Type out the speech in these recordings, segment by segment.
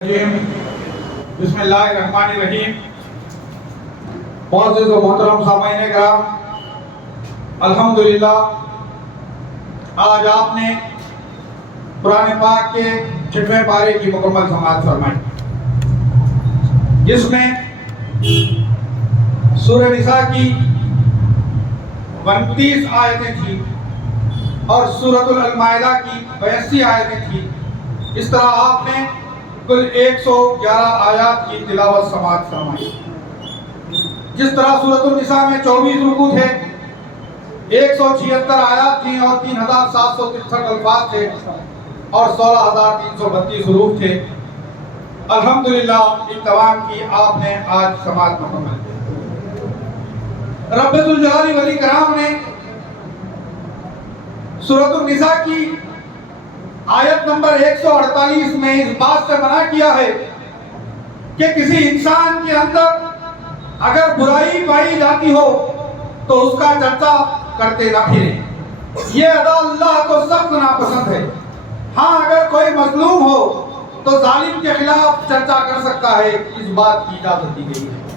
بسم اللہ الرحمن الرحیم۔ معزز و محترم سامعین کرام، الحمدللہ آج آپ نے قرآن پاک کے 6ویں پارے کی مکمل سماعت فرمائی، جس میں سورہ نساء کی 29 آیتیں تھیں اور سورۃ المائدہ کی 82 آیتیں تھیں۔ اس طرح آپ نے کل 111 آیات کی تلاوت سماعت فرمائی۔ جس طرح سورۃ النساء میں 24 رکوع تھے، 176 آیات تھیں اور 3763 الفاظ تھے اور 16332 حروف تھے، الحمدللہ ان تمام کی آپ نے آج سماعت مکمل کی۔ رب ذوالجلال والاکرام نے سورۃ النساء کی آیت نمبر 148 میں اس بات سے منع کیا ہے کہ کسی انسان کے اندر اگر برائی پائی جاتی ہو تو اس کا چرچا کرتے نہ پھریں۔ یہ ادا اللہ کو سخت ناپسند ہے۔ ہاں، اگر کوئی مظلوم ہو تو ظالم کے خلاف چرچا کر سکتا ہے، اس بات کی اجازت دی گئی ہے۔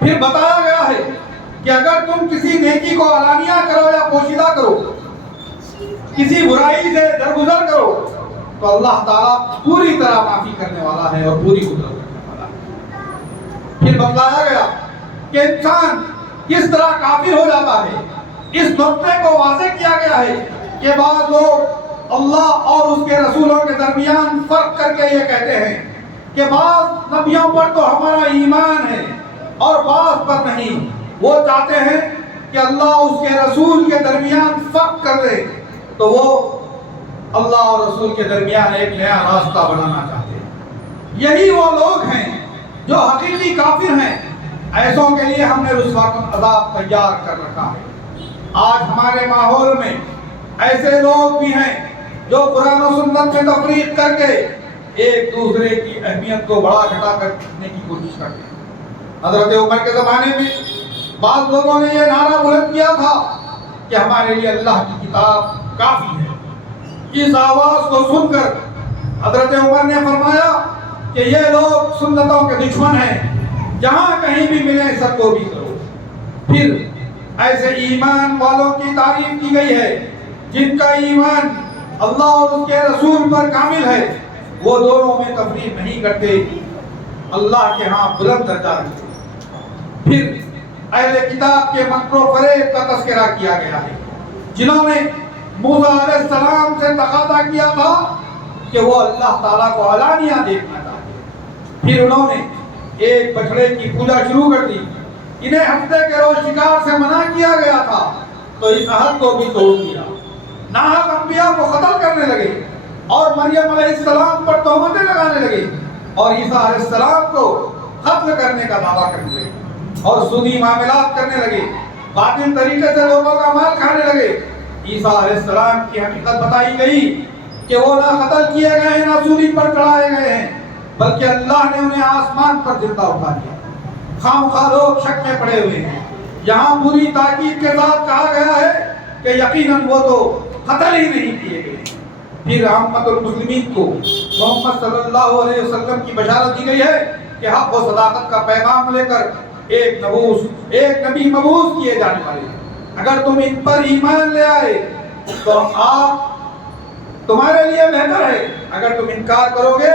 پھر بتایا گیا ہے کہ اگر تم کسی نیکی کو علانیہ کرو یا پوشیدہ کرو، کسی برائی سے درگزر کرو، تو اللہ تعالیٰ پوری طرح معافی کرنے والا ہے اور پوری قدرت رکھنے والا ہے۔ پھر بتلایا گیا کہ انسان کس طرح کافر ہو جاتا ہے۔ اس نقطے کو واضح کیا گیا ہے کہ بعض لوگ اللہ اور اس کے رسولوں کے درمیان فرق کر کے یہ کہتے ہیں کہ بعض نبیوں پر تو ہمارا ایمان ہے اور بعض پر نہیں۔ وہ چاہتے ہیں کہ اللہ اس کے رسول کے درمیان فرق کر دے، تو وہ اللہ اور رسول کے درمیان ایک نیا راستہ بنانا چاہتے ہیں۔ یہی وہ لوگ ہیں جو حقیقی کافر ہیں۔ ایسوں کے لیے ہم نے رسوا کن عذاب تیار کر رکھا ہے۔ آج ہمارے ماحول میں ایسے لوگ بھی ہیں جو قرآن و سنت میں تفریق کر کے ایک دوسرے کی اہمیت کو بڑا گھٹا کرنے کی کوشش کرتے ہیں۔ حضرت عمر کے زمانے میں بعض لوگوں نے یہ نعرہ بلند کیا تھا کہ ہمارے لیے اللہ کی کتاب کافی ہے۔ اس آواز کو سن کر حضرت عمر نے فرمایا کہ یہ لوگ سنتوں کے دشمن ہیں، جہاں کہیں بھی ملے سب کو بھی کرو۔ پھر ایسے ایمان والوں کی تعریف کی گئی ہے جن کا ایمان اللہ اور اس کے رسول پر کامل ہے، وہ دونوں میں تفریق نہیں کرتے، اللہ کے ہاں بلند درجہ رکھتے۔ پھر اہل کتاب کے مکر و فریب کا تذکرہ کیا گیا ہے، جنہوں نے موسیٰ علیہ السلام سے تقاضا کیا تھا کہ وہ اللہ تعالیٰ کو علانیہ دیکھنا چاہتے۔ پھر انہوں نے ایک بچڑے کی پوجا شروع کر دی۔ انہیں ہفتے کے روز شکار سے منع کیا گیا تھا، تو اس عہد کو بھی توڑ دیا۔ ناحق انبیاء کو قتل کرنے لگے اور مریم علیہ السلام پر تہمتیں لگانے لگے اور عیسیٰ علیہ السلام کو قتل کرنے کا دعویٰ کرنے لگے اور سودی معاملات کرنے لگے، باطل طریقے سے لوگوں کا مال کھانے لگے۔ عیسیٰ علیہ السلام کی حقیقت بتائی گئی کہ وہ نہ قتل کیے گئے ہیں، نہ سولی پر چڑھائے گئے ہیں، بلکہ اللہ نے انہیں آسمان پر زندہ اٹھا دیا۔ خامخواہ لوگ شک میں پڑے ہوئے ہیں۔ یہاں پوری تاکید کے ساتھ کہا گیا ہے کہ یقیناً وہ تو قتل ہی نہیں کیے گئے۔ پھر عامت المسلمین کو محمد صلی اللہ علیہ وسلم کی بشارت دی گئی ہے کہ حق و صداقت کا پیغام لے کر ایک نبی مبعوث کیے جانے والے ہیں۔ اگر تم ان پر ایمان لے آئے تو تمہارے لیے بہتر ہے، اگر تم انکار کرو گے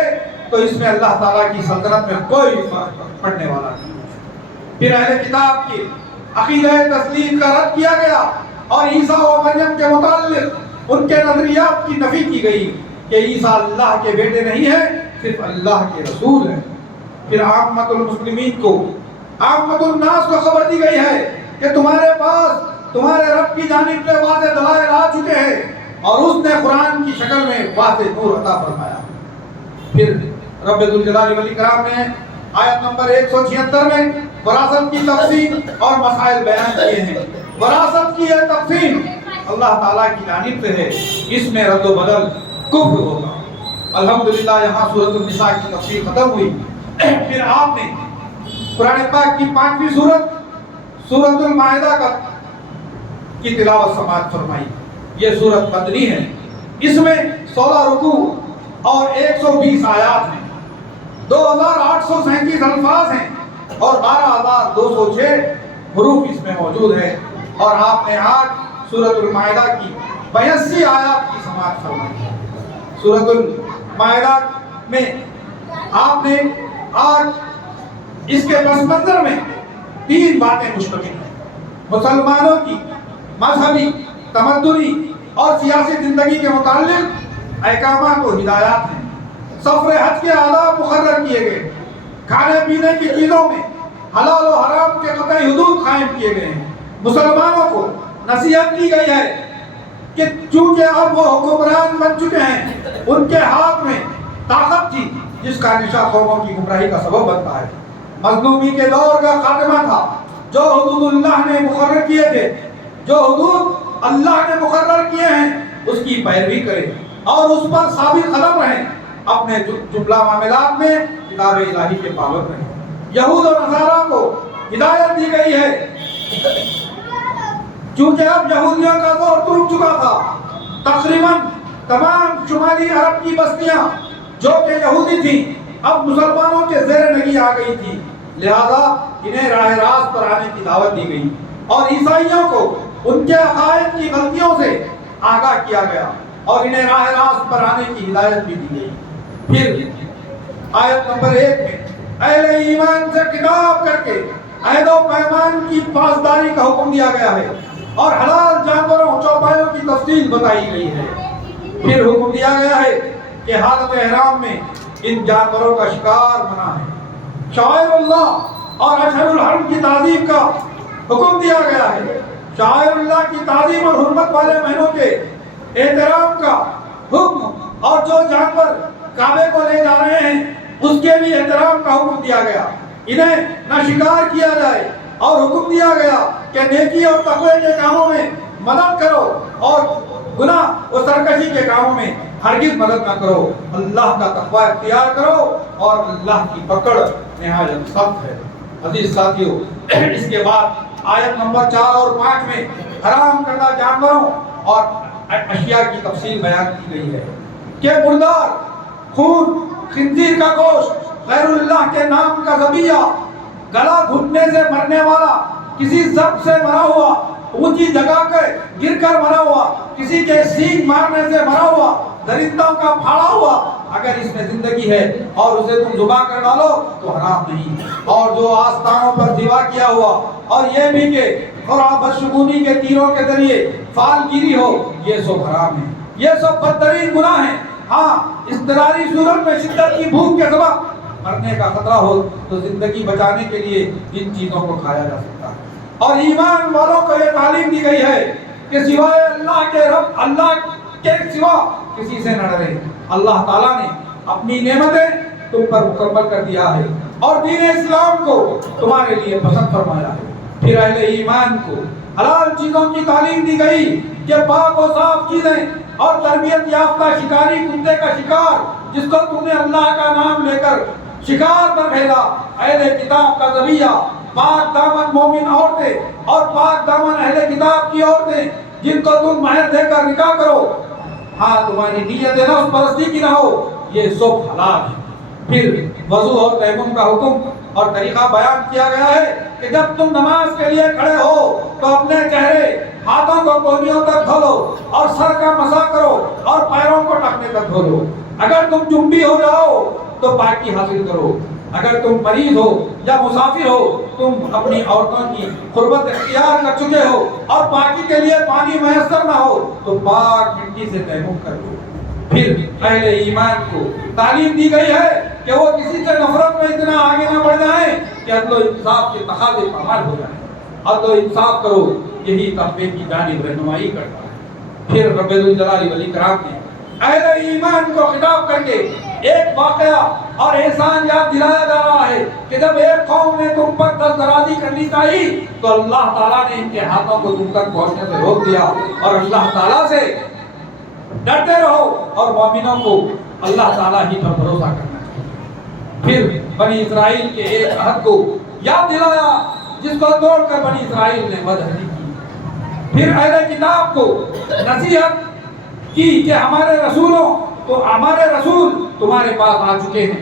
تو اس میں اللہ تعالیٰ کی سلطنت میں کوئی فرق پڑنے والا نہیں۔ پھر اہل کتاب کی عقیدہ تسلیم کا رد کیا گیا اور عیسیٰ و مریم کے متعلق ان کے نظریات کی نفی کی گئی کہ عیسیٰ اللہ کے بیٹے نہیں ہیں، صرف اللہ کے رسول ہیں۔ پھر عامت المسلمین کو، عامت الناس کو خبر دی گئی ہے کہ تمہارے پاس تمہارے رب کی جانب سے واضح دلائل آ چکے ہیں اور اس نے قرآن کی شکل میں واضح نور عطا فرمایا۔ پھر رب ذوالجلال والاکرام نے آیت نمبر 176 میں وراثت کی تقسیم اور مسائل بیان کیے ہیں۔ وراثت کی یہ تقسیم اللہ تعالیٰ کی جانب سے ہے، اس میں رد و بدل کفر ہوگا۔ الحمدللہ یہاں سورۃ النساء کی تفسیر ختم ہوئی۔ پھر آپ نے قرآن پاک کی 5ویں سورۃ المائدہ کی تلاوت سماعت فرمائی۔ یہ سورت مدنی ہے، اس میں 16 رکوع اور 120 آیات ہیں۔ 2837 الفاظ ہیں اور 12206 حروف اس میں موجود ہے. اور آپ نے آج سورۃ المائدہ کی 82 آیات کی سماعت فرمائی. سورۃ المائدہ میں آپ نے آج اس کے پس منظر میں 3 باتیں مشتمل ہیں. مسلمانوں کی مذہبی، تمدنی اور سیاسی زندگی کے متعلق احکامات و ہدایات ہیں. سفر حج کے آداب مقرر کیے گئے. کھانے پینے کی چیزوں میں حلال و حرام کے قطعی حدود قائم کیے گئے ہیں. مسلمانوں کو نصیحت کی گئی ہے کہ چونکہ اب وہ حکمران بن چکے ہیں، ان کے ہاتھ میں طاقت تھی جس کا نشہ قوموں کی گمراہی کا سبب بنتا ہے. مظلومی کے دور کا خاتمہ تھا. جو حدود اللہ نے مقرر کیے تھے، جو حدود اللہ نے مقرر کیے ہیں، اس کی پیروی کریں اور اس پر ثابت قدم رہیں. اپنے جملہ معاملات میں کتاب الہی کے پابند رہیں. یہود اور نصارہ کو ہدایت دی گئی ہے چونکہ اب یہودیوں کا دور ٹوٹ چکا تھا. تقریباً تمام شمالی عرب کی بستیاں جو کہ یہودی تھیں اب مسلمانوں کے زیر نگی آ گئی تھی. لہذا انہیں راہ راست پر آنے کی دعوت دی گئی اور عیسائیوں کو ان کے عقائد کی غلطیوں سے آگاہ کیا گیا اور انہیں راہ راست پر آنے کی ہدایت بھی دی گئی. پھر آیت نمبر 1 میں اہل ایمان سے خطاب کر کے عہد و پیمان کی پاسداری کا حکم دیا گیا ہے اور حلال جانوروں چوپایوں کی تفصیل بتائی گئی ہے. پھر حکم دیا گیا ہے کہ حالت احرام میں ان جانوروں کا شکار منع ہے. شعائر اللہ اور اشہر الحرم کی تعظیم کا حکم دیا گیا ہے. شعائر اللہ کی تعظیم اور حرمت والے مہینوں کے احترام کا حکم اور جو جانور کعبے کو لے جا رہے ہیں اس کے بھی احترام کا حکم دیا گیا. انہیں نہ شکار کیا جائے اور حکم دیا گیا کہ نیکی اور تقوی کے کاموں میں مدد کرو اور گناہ و سرکشی کے کاموں میں ہرگز مدد نہ کرو. اللہ کا تقوی اختیار کرو اور اللہ کی پکڑ نہایت سخت ہے. عزیز ساتھیو، اس کے بعد آیت نمبر 4 اور 5 میں حرام کردہ جانوروں اور اشیاء کی تفصیل بیان کی گئی ہے کہ مردار، خون، خنزیر کا گوشت، غیر اللہ کے نام کا ذبیحہ، گلا گھٹنے سے مرنے والا، کسی ضرب سے مرا ہوا، اونچی جگہ کے گر کر مرا ہوا، کسی کے سینگ مارنے سے مرا ہوا، درندوں کا پھاڑا ہوا، اگر اس میں زندگی ہے اور اسے تم ذبح کر ڈالو تو حرام نہیں. اور جو آستانوں پر ذبح کیا ہوا اور یہ بھی کہ بدشگونی کے تیروں کے ذریعے فال گیری ہو، یہ سب حرام ہے. یہ سب بدترین گناہ ہیں. ہاں، اضطراری صورت میں شدت کی بھوک کے سبب مرنے کا خطرہ ہو تو زندگی بچانے کے لیے جن چیزوں کو کھایا جا سکتا ہے. اور ایمان والوں کو یہ تعلیم دی گئی ہے کہ سوائے اللہ کے رب، اللہ کے سوا کسی سے نہ ڈرے. اللہ تعالیٰ نے اپنی نعمتیں تم پر مکمل کر دیا ہے اور دین اسلام کو تمہارے لیے پسند فرمایا ہے. پھر اہل ایمان کو حلال چیزوں کی تعلیم دی گئی کہ پاک و صاف چیزیں اور تربیت یافتہ شکاری کتے کا شکار جس کو تم نے اللہ کا نام لے کر شکار پر بھیجا، اہل کتاب کا ذبیحہ، پاک دامن مومن عورتیں اور پاک دامن اہل کتاب کی عورتیں جن کو تم مہر دے کر نکاح کرو، ہاں تمہاری نیت نفس پرستی کی نہ ہو، یہ سب حلال ہے. پھر وضو اور تیمم کا حکم اور طریقہ بیان کیا گیا ہے کہ جب تم نماز کے لیے کھڑے ہو تو اپنے چہرے، ہاتھوں کو کونیوں تک دھو لو اور سر کا مسح کرو اور پیروں کو ٹخنے تک دھو لو. اگر تم جنبی ہو جاؤ تو پاکی حاصل کرو. اگر تم مریض ہو یا مسافر ہو، تم اپنی عورتوں کی قربت اختیار کر چکے ہو اور پاکی کے لیے پانی میسر نہ ہو تو پاک مٹی سے تیمم کر لو. پھر اہل ایمان کو تعلیم دی گئی ہے کہ وہ کسی سے نفرت میں اتنا آگے نہ بڑھ جائیں کہ عدل و انصاف کے تقاضے پامال ہو جائیں. عدل و انصاف کرو، یہی تقوی کی جانب رہنمائی کرتا ہے. پھر رب الجلال والاکرام نے اہل ایمان کو خطاب کر کے ایک واقعہ اور احسان یاد دلایا جا رہا ہے کہ جب ایک قوم نے تم پر دست درازی کرنی چاہی تو اللہ تعالیٰ نے ان کے ہاتھوں کو تم تک پہنچنے سے روک دیا. اور اللہ تعالیٰ سے ڈرتے رہو اور مومنوں کو اللہ تعالیٰ ہی پر بھروسہ کرنا چاہیے. پھر بنی اسرائیل کے ایک عہد کو یاد دلایا جس کو توڑ کر بنی اسرائیل نے بدعہدی کی. پھر اہل کتاب کو نصیحت کی کہ ہمارے رسول تمہارے پاس آ چکے ہیں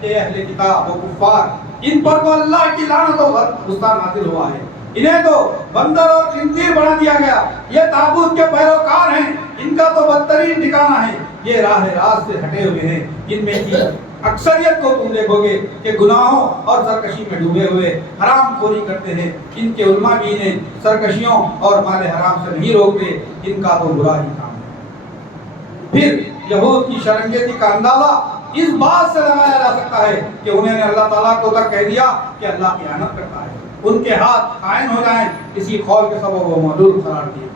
کہ اہل کتاب و کفار ان پر تو اللہ کی لعنت و غصہ نازل ہوا ہے، انہیں تو بندر اور خنزیر بنا دیا گیا، یہ تابوت کے پیروکار ہیں، ان کا تو بدترین ٹھکانہ ہے، یہ راہ راست سے ہٹے ہوئے ہیں، ان میں کی اکثریت کو تم دیکھو گے کہ گناہوں اور سرکشی میں ڈوبے ہوئے حرام خوری کرتے ہیں، ان کے علماء بھی انہیں سرکشیوں اور مال حرام سے نہیں روکتے، ان کا تو برا ہی کام ہے۔ پھر یہود کی شرنگیتی کا اندازہ اس بات سے لگایا جا سکتا ہے کہ انہوں نے اللہ تعالیٰ کو تک کہہ دیا کہ اللہ کی اعنت کرتا ہے، ان کے ہاتھ قائم ہو جائیں، اسی قول کے سبب وہ معلول قرار دیے۔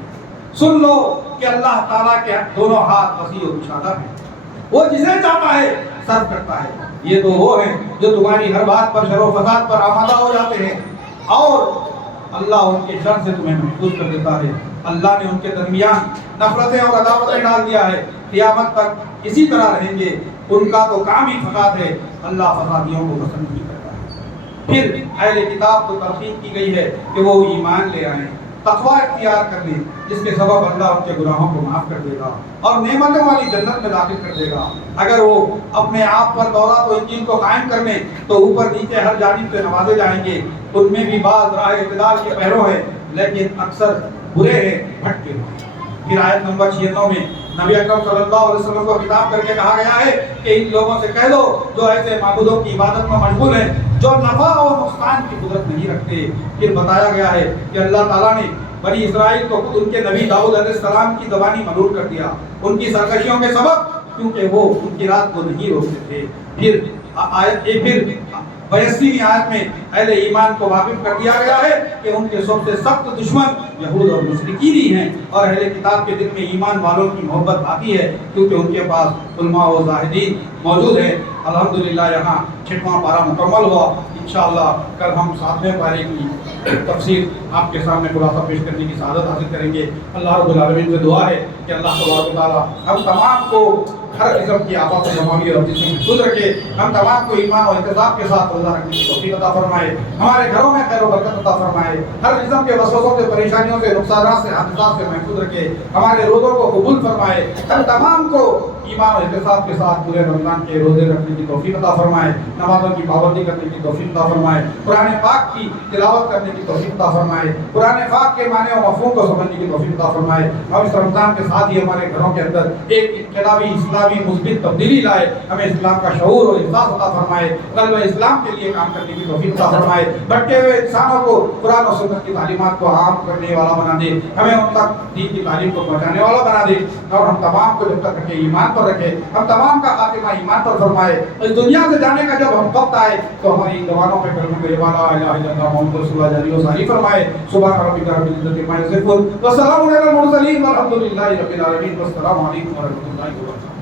سن لو کہ اللہ تعالیٰ کے دونوں ہاتھ وسیع و گشادہ ہیں، وہ جسے چاہتا ہے صرف کرتا ہے۔ یہ تو وہ ہیں جو تمہاری ہر بات پر شر و فساد پر آمادہ ہو جاتے ہیں، اور اللہ ان کے شر سے تمہیں محفوظ کر دیتا ہے۔ اللہ نے ان کے درمیان نفرتیں اور عداوتیں ڈال دیا ہے، قیامت تک اسی طرح رہیں گے، ان کا تو کام ہی فساد ہے، اللہ فسادیوں کو پسند نہیں کرتا ہے۔ پھر اہل کتاب کو ترغیب کی گئی ہے کہ وہ ایمان لے آئیں، تقوی اختیار کر لیں، جس کے سبب اللہ ان کے گناہوں کو معاف کر دے گا اور نعمتوں والی جنت میں داخل کر دے گا۔ اگر وہ اپنے آپ پر تورات و انجیل کو قائم کر لیں تو اوپر نیچے ہر جانب سے نوازے جائیں گے۔ ان میں بھی بعض راہ اعتدال کے پیرو ہیں، لیکن اکثر برے ہیں، بھٹکے ہوئے۔ پھر آیت نمبر 96 میں نبی اکرم صلی اللہ علیہ وسلم کو خطاب کر کے کہا گیا ہے کہ ان لوگوں سے کہہ دو جو ایسے معبودوں کی عبادت میں مشغول ہیں جو نفع اور نقصان کی قدرت نہیں رکھتے۔ پھر بتایا گیا ہے کہ اللہ تعالیٰ نے بنی اسرائیل کو خود ان کے نبی داؤد علیہ السلام کی زبانی ملعون کر دیا ان کی سرکشیوں کے سبب، کیونکہ وہ ان کی رات کو نہیں روکتے تھے۔ پھر آیت 82ویں آیت میں اہل ایمان کو واقف کر دیا گیا ہے کہ ان کے سب سے سخت دشمن یہود اور مشرکین ہی ہیں، اور اہل کتاب کے دل میں ایمان والوں کی محبت باقی ہے، کیونکہ ان کے پاس علماء و زاہدین موجود ہیں۔ الحمدللہ یہاں 6واں پارہ مکمل ہوا۔ انشاءاللہ کل ہم 7ویں پارے کی تفسیر آپ کے سامنے خلاصہ پیش کرنے کی سعادت حاصل کریں گے۔ اللہ رب العالمین سے دعا ہے کہ اللہ تبارک و تعالیٰ ہم تمام کو ہر قسم کی آفات و جماوی اور جسم میں محفوظ رکھے، ہم تمام کو ایمان و احتساب کے ساتھ روزہ رکھنے کی توفیق عطا فرمائے، ہمارے گھروں میں خیر و برکت عطا فرمائے، ہر قسم کے وسوسوں سے، پریشانیوں سے، نقصانات سے، حادثات سے محفوظ رکھے، ہمارے روزوں کو قبول فرمائے، ہم تمام کو ایمان و احتساب کے ساتھ پورے رمضان کے روزے رکھنے کی توفیق عطا فرمائے، نمازوں کی پابندی کرنے کی توفیق عطا فرمائے، قرآن پاک کی تلاوت کرنے کی توفیق عطا فرمائے، قرآن پاک کے معنی و مفہوم کو سمجھنے کی توفیق عطا فرمائے، اور اس رمضان کے ساتھ ہی ہمارے گھروں کے اندر ایک انقلابی اسلامی مثبت تبدیلی لائے، ہمیں اسلام کا شعور اور احساس عطا فرمائے، قلب اسلام کے لیے کام کرنے کی توفیق عطا فرمائے، بھٹکے ہوئے انسانوں کو قرآن و سنت کی تعلیمات کو عام کرنے والا بنا دے، ہمیں ان تک دین کی تعلیم کو پہنچانے والا بنا دے، اور ہم تمام کو جب تک رکھے ایمان پر رکھے، ہم تمام کا خاتمہ ایمان پر فرمائے۔ اس دنیا سے جانے کا جب ہم وقت آئے تو ہماری ان زبانوں پہ کلمہ طیبہ لا الہ الا اللہ محمد رسول اللہ جاری و ساری فرمائے۔ سبحان ربک رب العزت عما یصفون وسلام علی المرسلین والحمد للہ رب العالمین، والسلام علیکم ورحمۃ اللہ وبرکاتہ۔